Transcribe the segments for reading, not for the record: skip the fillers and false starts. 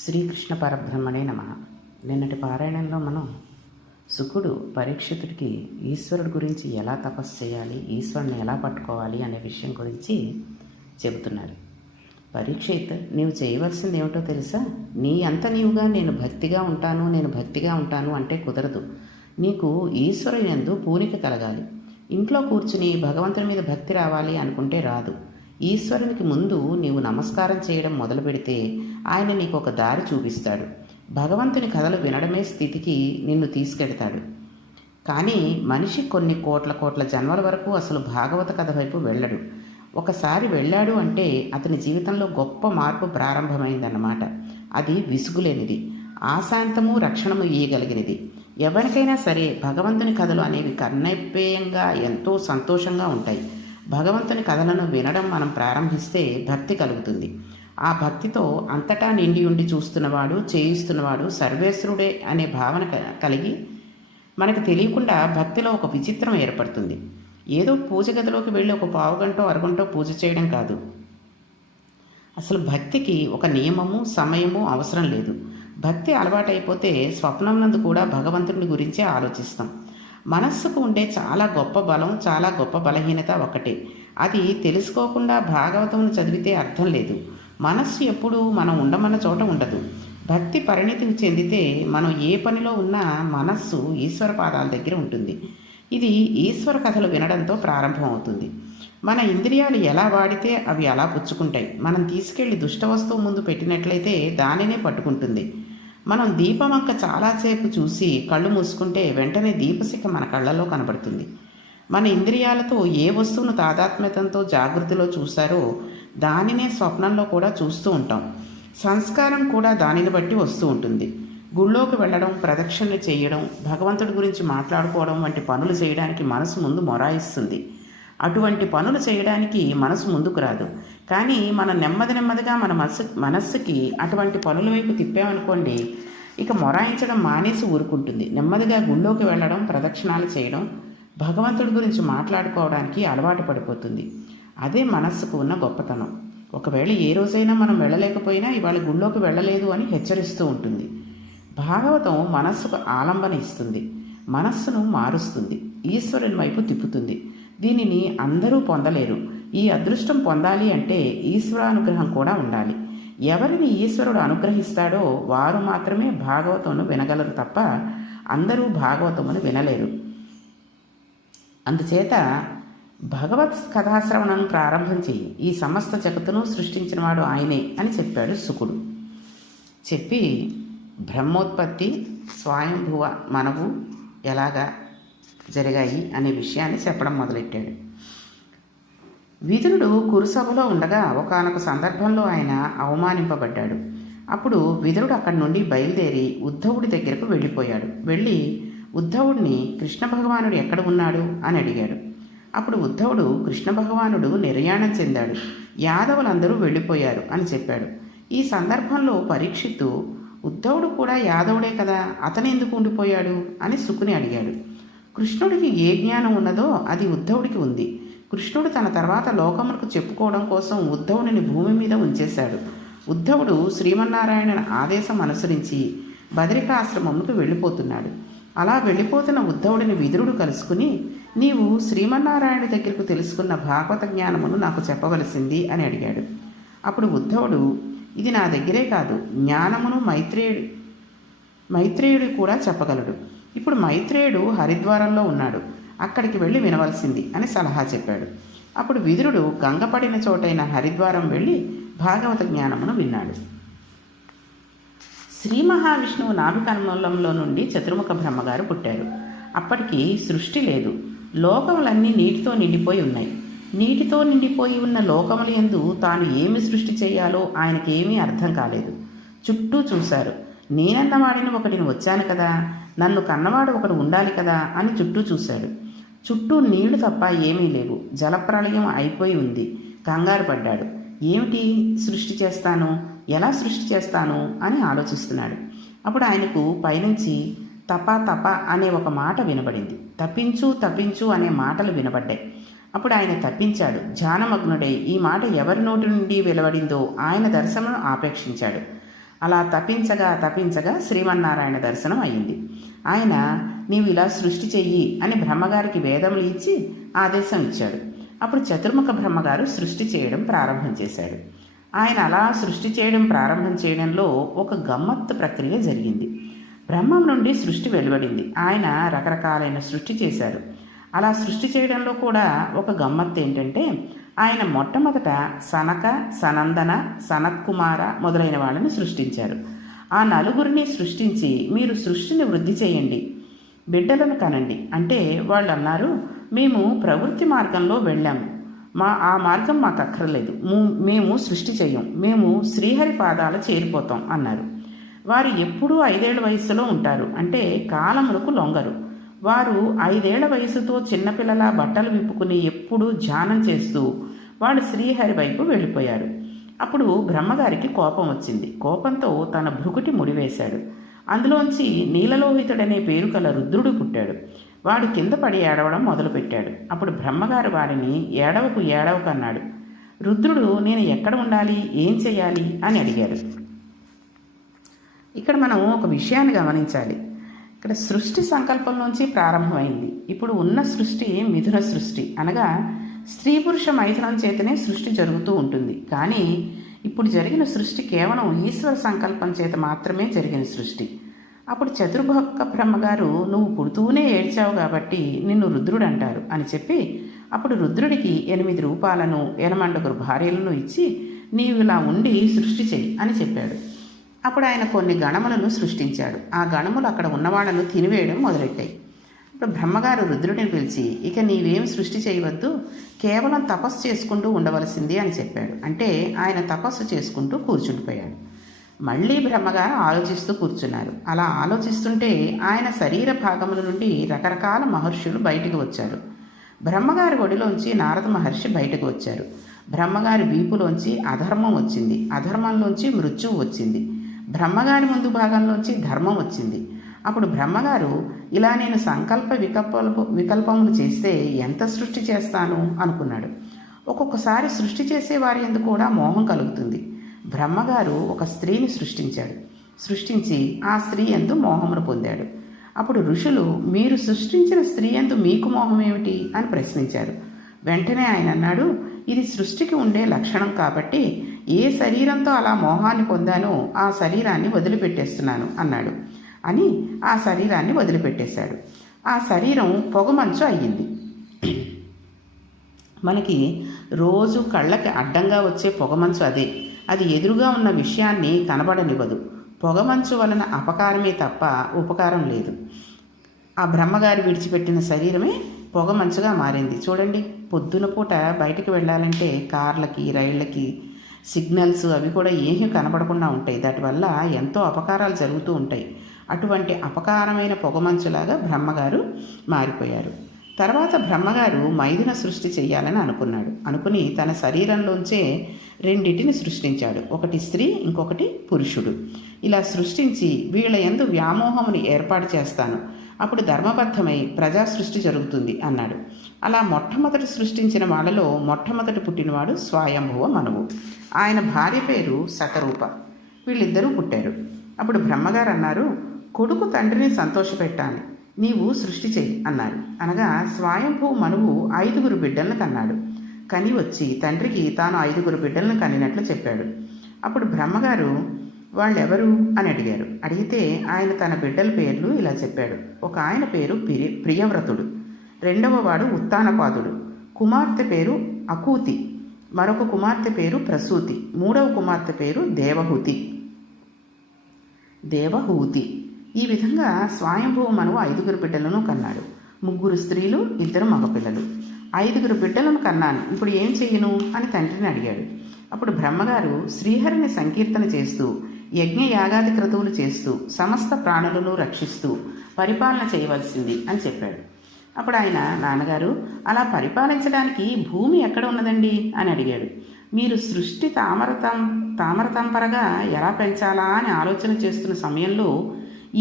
శ్రీకృష్ణ పరబ్రహ్మణే నమః. నిన్నటి పారాయణంలో మనం శుకుడు పరీక్షితుడికి ఈశ్వరుడి గురించి ఎలా తపస్సు చేయాలి, ఈశ్వరుని ఎలా పట్టుకోవాలి అనే విషయం గురించి చెబుతున్నారు. పరీక్షిత్, నీవు చేయవలసింది ఏమిటో తెలుసా? నీ అంత నీవుగా నేను భక్తిగా ఉంటాను అంటే కుదరదు. నీకు ఈశ్వరుని యందు పూనిక కలగాలి. ఇంట్లో కూర్చుని భగవంతుని మీద భక్తి రావాలి అనుకుంటే రాదు. ఈశ్వరునికి ముందు నీవు నమస్కారం చేయడం మొదలు పెడితే ఆయన నీకు ఒక దారి చూపిస్తాడు. భగవంతుని కథలు వినడమే స్థితికి నిన్ను తీసుకెడతాడు. కానీ మనిషి కొన్ని కోట్ల జన్మల వరకు అసలు భాగవత కథ వైపు వెళ్ళడు. ఒకసారి వెళ్ళాడు అంటే అతని జీవితంలో గొప్ప మార్పు ప్రారంభమైందన్నమాట. అది విసుగులేనిది, ఆశాంతము రక్షణము ఇయ్యగలిగినది. ఎవరికైనా సరే భగవంతుని కథలు అనేవి కర్ణపేయంగా ఎంతో సంతోషంగా ఉంటాయి. భగవంతుని కథలను వినడం మనం ప్రారంభిస్తే భక్తి కలుగుతుంది. ఆ భక్తితో అంతటా నిండి ఉండి చూస్తున్నవాడు, చేయిస్తున్నవాడు సర్వేశ్వరుడే అనే భావన కలిగి మనకు తెలియకుండా భక్తిలో ఒక విచిత్రం ఏర్పడుతుంది. ఏదో పూజ గదిలోకి వెళ్ళి ఒక పావుగంటో అరగంటో పూజ చేయడం కాదు. అసలు భక్తికి ఒక నియమము, సమయము అవసరం లేదు. భక్తి అలవాటైపోతే స్వప్నంనందు కూడా భగవంతుని గురించే ఆలోచిస్తాం. మనస్సుకు ఉండే చాలా గొప్ప బలం, చాలా గొప్ప బలహీనత ఒకటే. అది తెలుసుకోకుండా భాగవతమును చదివితే అర్థం లేదు. మనస్సు ఎప్పుడూ మనం ఉండమన్న చోట ఉండదు. భక్తి పరిణితి చెందితే మనం ఏ పనిలో ఉన్నా మనస్సు ఈశ్వర పాదాల దగ్గర ఉంటుంది. ఇది ఈశ్వర కథలు వినడంతో ప్రారంభమవుతుంది. మన ఇంద్రియాలు ఎలా వాడితే అవి అలా పుచ్చుకుంటాయి. మనం తీసుకెళ్లి దుష్ట వస్తువు ముందు పెట్టినట్లయితే దానినే పట్టుకుంటుంది. మనం దీపమంక చాలాసేపు చూసి కళ్ళు మూసుకుంటే వెంటనే దీపశిఖ మన కళ్ళలో కనబడుతుంది. మన ఇంద్రియాలతో ఏ వస్తువును తాదాత్మ్యతంతో జాగృతిలో చూశారో దానినే స్వప్నంలో కూడా చూస్తూ ఉంటాం. సంస్కారం కూడా దానిని బట్టి వస్తూ ఉంటుంది. గుళ్ళోకి వెళ్ళడం, ప్రదక్షిణలు చేయడం, భగవంతుడి గురించి మాట్లాడుకోవడం వంటి పనులు చేయడానికి మనసు ముందు మొరాయిస్తుంది. అటువంటి పనులు చేయడానికి మనసు ముందుకు రాదు. కానీ మనం నెమ్మదిగా మన మనస్సుకి అటువంటి పనుల వైపు తిప్పామనుకోండి, ఇక మొరాయించడం మానేసి ఊరుకుంటుంది. నెమ్మదిగా గుళ్ళోకి వెళ్ళడం, ప్రదక్షిణాలు చేయడం, భగవంతుడి గురించి మాట్లాడుకోవడానికి అలవాటు పడిపోతుంది. అదే మనస్సుకు ఉన్న గొప్పతనం. ఒకవేళ ఏ రోజైనా మనం వెళ్ళలేకపోయినా ఇవాళ గుళ్ళోకి వెళ్ళలేదు అని హెచ్చరిస్తూ ఉంటుంది. భాగవతం మనస్సుకు ఆలంబన ఇస్తుంది, మనస్సును మారుస్తుంది, ఈశ్వరుని వైపు తిప్పుతుంది. దీనిని అందరూ పొందలేరు. ఈ అదృష్టం పొందాలి అంటే ఈశ్వరానుగ్రహం కూడా ఉండాలి. ఎవరిని ఈశ్వరుడు అనుగ్రహిస్తాడో వారు మాత్రమే భాగవతమును వినగలరు తప్ప అందరూ భాగవతమును వినలేరు. అందుచేత భగవత్ కథాశ్రవణను ప్రారంభం చెయ్యి. ఈ సమస్త జగత్తును సృష్టించినవాడు ఆయనే అని చెప్పాడు శుకుడు. చెప్పి బ్రహ్మోత్పత్తి, స్వయంభువ మనవు ఎలాగా జరిగాయి అనే విషయాన్ని చెప్పడం మొదలెట్టాడు. విదురుడు కురుసభలో ఉండగా ఒకానొక సందర్భంలో ఆయన అవమానింపబడ్డాడు. అప్పుడు విదురుడు అక్కడి నుండి బయలుదేరి ఉద్ధవుడి దగ్గరకు వెళ్ళిపోయాడు. వెళ్ళి ఉద్ధవుడిని కృష్ణ భగవానుడు ఎక్కడ ఉన్నాడు అని అడిగాడు. అప్పుడు ఉద్ధవుడు కృష్ణ భగవానుడు నిర్యాణం చెందాడు, యాదవులందరూ వెళ్ళిపోయారు అని చెప్పాడు. ఈ సందర్భంలో పరీక్షిత్తు, ఉద్ధవుడు కూడా యాదవుడే కదా, అతను ఎందుకు ఉండిపోయాడు అని శుకుని అడిగాడు. కృష్ణుడికి ఏ జ్ఞానం ఉన్నదో అది ఉద్ధవుడికి ఉంది. కృష్ణుడు తన తర్వాత లోకములకు చెప్పుకోవడం కోసం ఉద్ధవుడిని భూమి మీద ఉంచేశాడు. ఉద్ధవుడు శ్రీమన్నారాయణ ఆదేశం అనుసరించి బదరికాశ్రమంకు వెళ్ళిపోతున్నాడు. అలా వెళ్ళిపోతున్న ఉద్ధవుడిని విదురుడు కలుసుకుని, నీవు శ్రీమన్నారాయణ దగ్గరకు తెలుసుకున్న భాగవత జ్ఞానమును నాకు చెప్పవలసింది అని అడిగాడు. అప్పుడు ఉద్ధవుడు, ఇది నా దగ్గరే కాదు, జ్ఞానమును మైత్రేయుడు కూడా చెప్పగలడు. ఇప్పుడు మైత్రేయుడు హరిద్వారంలో ఉన్నాడు, అక్కడికి వెళ్ళి వినవలసింది అని సలహా చెప్పాడు. అప్పుడు విదురుడు గంగపడిన చోటైన హరిద్వారం వెళ్ళి భాగవత జ్ఞానమును విన్నాడు. శ్రీ మహావిష్ణువు నాభికమలంలో నుండి చతుర్ముఖ బ్రహ్మగారు పుట్టారు. అప్పటికి సృష్టి లేదు. లోకములన్నీ నీటితో నిండిపోయి ఉన్నాయి. నీటితో నిండిపోయి ఉన్న లోకముల యందు తాను ఏమి సృష్టి చేయాలో ఆయనకి ఏమీ అర్థం కాలేదు. చుట్టూ చూశారు. నేనన్నవాడిని ఒకటిని వచ్చాను కదా, నన్ను కన్నవాడు ఒకడు ఉండాలి కదా అని చుట్టూ చూశాడు. చుట్టూ నీళ్లు తప్ప ఏమీ లేవు. జలప్రళయం అయిపోయి ఉంది. కంగారు పడ్డాడు. ఏమిటి సృష్టి చేస్తాను, ఎలా సృష్టి చేస్తాను అని ఆలోచిస్తున్నాడు. అప్పుడు ఆయనకు పైనుంచి తప అనే ఒక మాట వినబడింది. తప్పించు అనే మాటలు వినబడ్డాయి. అప్పుడు ఆయన తప్పించాడు. ధ్యానమగ్నుడై ఈ మాట ఎవరి నోటి నుండి వెలువడిందో ఆయన దర్శనం ఆపేక్షించాడు. అలా తపించగా తపించగా శ్రీమన్నారాయణ దర్శనం అయింది. ఆయన నీవు ఇలా సృష్టి చెయ్యి అని బ్రహ్మగారికి వేదములు ఇచ్చి ఆదేశం ఇచ్చాడు. అప్పుడు చతుర్ముఖ బ్రహ్మగారు సృష్టి చేయడం ప్రారంభం చేశాడు. ఆయన అలా సృష్టి చేయడం ప్రారంభం చేయడంలో ఒక గమ్మత్తు ప్రక్రియ జరిగింది. బ్రహ్మం నుండి సృష్టి వెలువడింది. ఆయన రకరకాలైన సృష్టి చేశారు. అలా సృష్టి చేయడంలో కూడా ఒక గమ్మత్తు ఏంటంటే, ఆయన మొట్టమొదట సనక, సనందన, సనత్కుమార మొదలైన వాళ్ళని సృష్టించారు. ఆ నలుగురిని సృష్టించి మీరు సృష్టిని వృద్ధి చేయండి, బిడ్డలను కనండి అంటే వాళ్ళు అన్నారు, మేము ప్రవృత్తి మార్గంలో వెళ్ళాము, ఆ మార్గం మాకు అక్కర్లేదు, మేము సృష్టి చేయం, మేము శ్రీహరి పాదాలు చేరిపోతాం అన్నారు. వారు ఎప్పుడూ 5 ఏళ్ల వయసులో ఉంటారు, అంటే కాలములకు లొంగరు. వారు 5 ఏళ్ల వయసుతో చిన్నపిల్లల బట్టలు విప్పుకుని ఎప్పుడూ ధ్యానం చేస్తూ వాళ్ళు శ్రీహరి వైపు వెళ్ళిపోయారు. అప్పుడు బ్రహ్మగారికి కోపం వచ్చింది. కోపంతో తన భృకుటి ముడివేశాడు. అందులోంచి నీలలోహితుడనే పేరు కల రుద్రుడు పుట్టాడు. వాడు కింద పడి ఏడవడం మొదలుపెట్టాడు. అప్పుడు బ్రహ్మగారు వారిని ఏడవకు ఏడవకు అన్నాడు. రుద్రుడు నేను ఎక్కడ ఉండాలి, ఏం చేయాలి అని అడిగారు. ఇక్కడ మనం ఒక విషయాన్ని గమనించాలి. ఇక్కడ సృష్టి సంకల్పంలోంచి ప్రారంభమైంది. ఇప్పుడు ఉన్న సృష్టి మిథున సృష్టి, అనగా స్త్రీ పురుష మైథునం చేతనే సృష్టి జరుగుతూ ఉంటుంది. కానీ ఇప్పుడు జరిగిన సృష్టి కేవలం ఈశ్వర సంకల్పం చేత మాత్రమే జరిగిన సృష్టి. అప్పుడు చతుర్ముఖ బ్రహ్మగారు నువ్వు పుడుతూనే ఏడ్చావు కాబట్టి నిన్ను రుద్రుడు అంటారు అని చెప్పి అప్పుడు రుద్రుడికి 8 రూపాలను 8 భార్యలను ఇచ్చి నీవు ఇలా ఉండి సృష్టి చెయ్యి అని చెప్పాడు. అప్పుడు ఆయన కొన్ని గణములను సృష్టించాడు. ఆ గణములు అక్కడ ఉన్నవాళ్లను తినివేయడం మొదలెట్టాయి. ఇప్పుడు బ్రహ్మగారు రుద్రుడిని పిలిచి ఇక నీవేం సృష్టి చేయవద్దు, కేవలం తపస్సు చేసుకుంటూ ఉండవలసింది అని చెప్పాడు. అంటే ఆయన తపస్సు చేసుకుంటూ కూర్చుండిపోయాడు. మళ్ళీ బ్రహ్మగారు ఆలోచిస్తూ కూర్చున్నారు. అలా ఆలోచిస్తుంటే ఆయన శరీర భాగముల నుండి రకరకాల మహర్షులు బయటికి వచ్చారు. బ్రహ్మగారి ఒడిలోంచి నారద మహర్షి బయటకు వచ్చారు. బ్రహ్మగారి వీపులోంచి అధర్మం వచ్చింది, అధర్మంలోంచి మృత్యువు వచ్చింది. బ్రహ్మగారి ముందు భాగంలోంచి ధర్మం వచ్చింది. అప్పుడు బ్రహ్మగారు ఇలా నేను సంకల్ప వికల్పములు చేస్తే ఎంత సృష్టి చేస్తాను అనుకున్నాడు. ఒక్కొక్కసారి సృష్టి చేసే వారి యందు కూడా మోహం కలుగుతుంది. బ్రహ్మగారు ఒక స్త్రీని సృష్టించి ఆ స్త్రీ యందు మోహమును పొందాడు. అప్పుడు ఋషులు మీరు సృష్టించిన స్త్రీ యందు మీకు మోహం ఏమిటి అని ప్రశ్నించారు. వెంటనే ఆయన అన్నాడు, ఇది సృష్టికి ఉండే లక్షణం కాబట్టి ఏ శరీరంతో అలా మోహాన్ని పొందానో ఆ శరీరాన్ని వదిలిపెట్టేస్తున్నాను అన్నాడు. అని ఆ శరీరాన్ని వదిలిపెట్టేశాడు. ఆ శరీరం పొగమంచు అయ్యింది. మనకి రోజు కళ్ళకి అడ్డంగా వచ్చే పొగమంచు అదే. అది ఎదురుగా ఉన్న విషయాన్ని కనబడనివ్వదు. పొగమంచు వలన అపకారమే తప్ప ఉపకారం లేదు. ఆ బ్రహ్మగారి విడిచిపెట్టిన శరీరమే పొగమంచుగా మారింది. చూడండి, పొద్దున పూట బయటికి వెళ్ళాలంటే కార్లకి, రైళ్ళకి సిగ్నల్స్ అవి కూడా ఏమీ కనబడకుండా ఉంటాయి. దాటి వల్ల ఎంతో అపకారాలు జరుగుతూ ఉంటాయి. అటువంటి అపకారమైన పొగమంచులాగా బ్రహ్మగారు మారిపోయారు. తర్వాత బ్రహ్మగారు మైథున సృష్టి చెయ్యాలని అనుకుని తన శరీరంలోంచే 2 సృష్టించాడు. ఒకటి స్త్రీ, ఇంకొకటి పురుషుడు. ఇలా సృష్టించి వీళ్ళ యందు వ్యామోహముని ఏర్పాటు చేస్తాను, అప్పుడు ధర్మబద్ధమై ప్రజా సృష్టి జరుగుతుంది అన్నాడు. అలా మొట్టమొదటి సృష్టించిన వాళ్ళలో మొట్టమొదటి పుట్టినవాడు స్వయంభువ మనువు. ఆయన భార్య పేరు శతరూప. వీళ్ళిద్దరూ పుట్టారు. అప్పుడు బ్రహ్మగారు అన్నారు, కొడుకు తండ్రిని సంతోషపెట్టాలి, నీవు సృష్టి చెయ్యి అన్నారు. అనగా స్వయంభూ మనువు 5 బిడ్డలను కన్నాడు. కని వచ్చి తండ్రికి తాను 5 బిడ్డలను కనినట్లు చెప్పాడు. అప్పుడు బ్రహ్మగారు వాళ్ళెవరు అని అడిగారు. అడిగితే ఆయన తన బిడ్డల పేర్లు ఇలా చెప్పాడు. ఒక ఆయన పేరు ప్రియవ్రతుడు, 2వ వాడు ఉత్తానపాదుడు, కుమార్తె పేరు అకూతి, మరొక కుమార్తె పేరు ప్రసూతి, 3వ కుమార్తె పేరు దేవహూతి. ఈ విధంగా స్వయంభువ మనువు 5 బిడ్డలను కన్నాడు. 3 స్త్రీలు, 2 మగపిల్లలు. 5 బిడ్డలను కన్నాను, ఇప్పుడు ఏం చెయ్యను అని తండ్రిని అడిగాడు. అప్పుడు బ్రహ్మగారు శ్రీహరిని సంకీర్తన చేస్తూ యజ్ఞ యాగాది క్రతువులు చేస్తూ సమస్త ప్రాణులను రక్షిస్తూ పరిపాలన చేయవలసింది అని చెప్పాడు. అప్పుడు ఆయన, నాన్నగారు అలా పరిపాలించడానికి భూమి ఎక్కడ ఉన్నదండి అని అడిగాడు. మీరు సృష్టి తామరతంపరగా ఎలా పెంచాలా అని ఆలోచన చేస్తున్న సమయంలో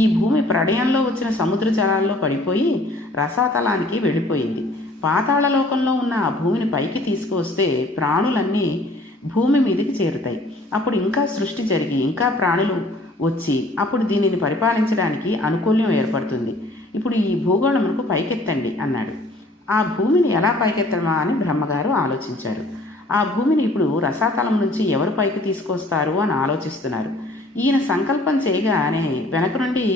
ఈ భూమి ప్రళయంలో వచ్చిన సముద్ర జలాల్లో పడిపోయి రసాతలానికి వెళ్ళిపోయింది. పాతాళలోకంలో ఉన్న ఆ భూమిని పైకి తీసుకువస్తే ప్రాణులన్నీ భూమి మీదకి చేరుతాయి. అప్పుడు ఇంకా సృష్టి జరిగి ఇంకా ప్రాణులు వచ్చి అప్పుడు దీనిని పరిపాలించడానికి అనుకూల్యం ఏర్పడుతుంది. ఇప్పుడు ఈ భూగోళమునకు పైకెత్తండి అన్నాడు. ఆ భూమిని ఎలా పైకెత్తడమా అని బ్రహ్మగారు ఆలోచించారు. ఆ భూమిని ఇప్పుడు రసాతలం నుంచి ఎవరు పైకి తీసుకొస్తారు అని ఆలోచిస్తున్నారు. ఈయన సంకల్పం చేయగానే వెనక నుండి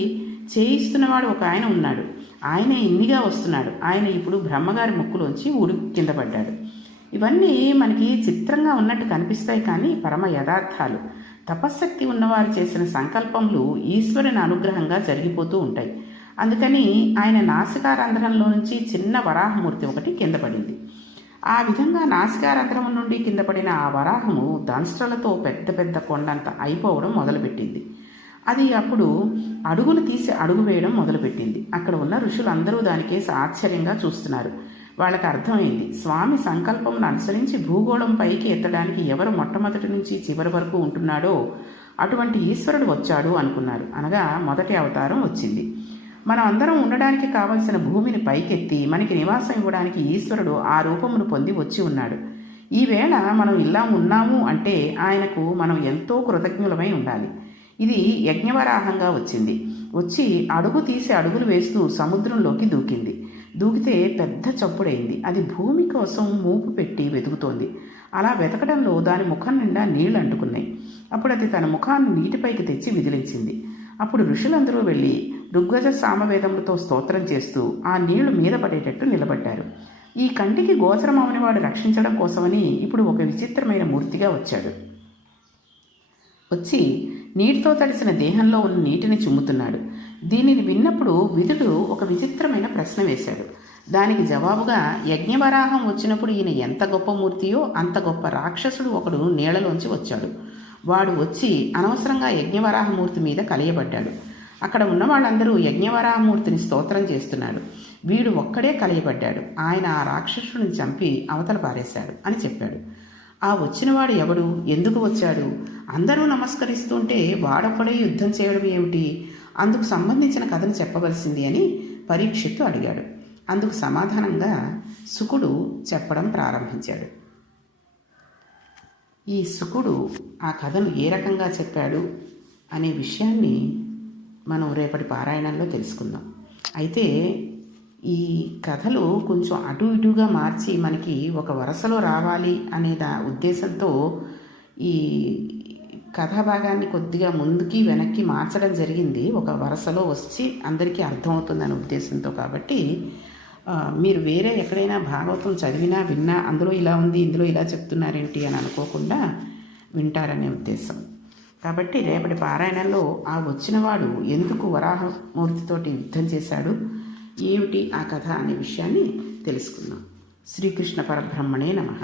చేయిస్తున్నవాడు ఒక ఆయన ఉన్నాడు. ఆయనే ఇన్నిగా వస్తున్నాడు. ఆయన ఇప్పుడు బ్రహ్మగారి ముక్కులోంచి ఊడి కింద పడ్డాడు. ఇవన్నీ మనకి చిత్రంగా ఉన్నట్టు కనిపిస్తాయి, కానీ పరమ యథార్థాలు. తపశ్శక్తి ఉన్నవారు చేసిన సంకల్పములు ఈశ్వరుని అనుగ్రహంగా జరిగిపోతూ ఉంటాయి. అందుకని ఆయన నాసికారంధ్రంలో నుంచి చిన్న వరాహమూర్తి ఒకటి కింద పడింది. ఆ విధంగా నాసికారంధ్రం నుండి కింద పడిన ఆ వరాహము దంస్ట్రలతో పెద్ద పెద్ద కొండంత అయిపోవడం మొదలుపెట్టింది. అది అప్పుడు అడుగులు తీసి అడుగు వేయడం మొదలుపెట్టింది. అక్కడ ఉన్న ఋషులందరూ దానికేసి ఆశ్చర్యంగా చూస్తున్నారు. వాళ్ళకి అర్థమైంది, స్వామి సంకల్పంను అనుసరించి భూగోళం పైకి ఎత్తడానికి ఎవరు మొట్టమొదటి నుంచి చివరి వరకు ఉంటున్నాడో అటువంటి ఈశ్వరుడు వచ్చాడు అనుకున్నారు. అనగా మొదటి అవతారం వచ్చింది. మనం అందరం ఉండడానికి కావలసిన భూమిని పైకెత్తి మనకి నివాసం ఇవ్వడానికి ఈశ్వరుడు ఆ రూపమును పొంది వచ్చి ఉన్నాడు. ఈవేళ మనం ఇలా ఉన్నాము అంటే ఆయనకు మనం ఎంతో కృతజ్ఞులమై ఉండాలి. ఇది యజ్ఞవరాహంగా వచ్చింది. వచ్చి అడుగు తీసి అడుగులు వేస్తూ సముద్రంలోకి దూకింది. దూకితే పెద్ద చప్పుడైంది. అది భూమి కోసం మూపు పెట్టి వెతుకుతోంది. అలా వెతకడంలో దాని ముఖం నిండా నీళ్లు అంటుకున్నాయి. అప్పుడు అది తన ముఖాన్ని నీటిపైకి తెచ్చి విదిలించింది. అప్పుడు ఋషులందరూ వెళ్ళి ఋగ్వేద సామవేదములతో స్తోత్రం చేస్తూ ఆ నీళ్లు మీద పడేటట్టు నిలబడ్డారు. ఈ కంటికి గోచరమవని వాడు రక్షించడం కోసమని ఇప్పుడు ఒక విచిత్రమైన మూర్తిగా వచ్చాడు. వచ్చి నీటితో తడిసిన దేహంలో ఉన్న నీటిని చుమ్ముతున్నాడు. దీనిని విన్నప్పుడు విదుడు ఒక విచిత్రమైన ప్రశ్న వేశాడు. దానికి జవాబుగా, యజ్ఞవరాహం వచ్చినప్పుడు ఈయన ఎంత గొప్ప మూర్తియో అంత గొప్ప రాక్షసుడు ఒకడు నీళ్లలోంచి వచ్చాడు. వాడు వచ్చి అనవసరంగా యజ్ఞవరాహమూర్తి మీద కలియబడ్డాడు. అక్కడ ఉన్న వాళ్ళందరూ యజ్ఞవరాహమూర్తిని స్తోత్రం చేస్తున్నాడు. వీడు ఒక్కడే కలియబడ్డాడు. ఆయన ఆ రాక్షసుడిని చంపి అవతల పారేశాడు అని చెప్పాడు. ఆ వచ్చినవాడు ఎవడు, ఎందుకు వచ్చాడు? అందరూ నమస్కరిస్తుంటే వాడొక్కడే యుద్ధం చేయడం ఏమిటి? అందుకు సంబంధించిన కథను చెప్పవలసింది అని పరీక్షిత్తు అడిగాడు. అందుకు సమాధానంగా శుకుడు చెప్పడం ప్రారంభించాడు. ఈ శుకుడు ఆ కథను ఏ రకంగా చెప్పాడు అనే విషయాన్ని మనం రేపటి పారాయణంలో తెలుసుకుందాం. అయితే ఈ కథలు కొంచెం అటు ఇటుగా మార్చి మనకి ఒక వరుసలో రావాలి అనే ఉద్దేశంతో ఈ కథాభాగాన్ని కొద్దిగా ముందుకి వెనక్కి మార్చడం జరిగింది. ఒక వరుసలో వచ్చి అందరికీ అర్థమవుతుందనే ఉద్దేశంతో. కాబట్టి మీరు వేరే ఎక్కడైనా భాగవతం చదివినా విన్నా అందులో ఇలా ఉంది ఇందులో ఇలా చెప్తున్నారేంటి అని అనుకోకుండా వింటారనే ఉద్దేశం. కాబట్టి రేపటి పారాయణంలో ఆ వచ్చినవాడు ఎందుకు వరాహమూర్తితోటి యుద్ధం చేశాడు, ఏమిటి ఆ కథ అనే విషయాన్ని తెలుసుకుందాం. శ్రీకృష్ణ పరబ్రహ్మణే నమః.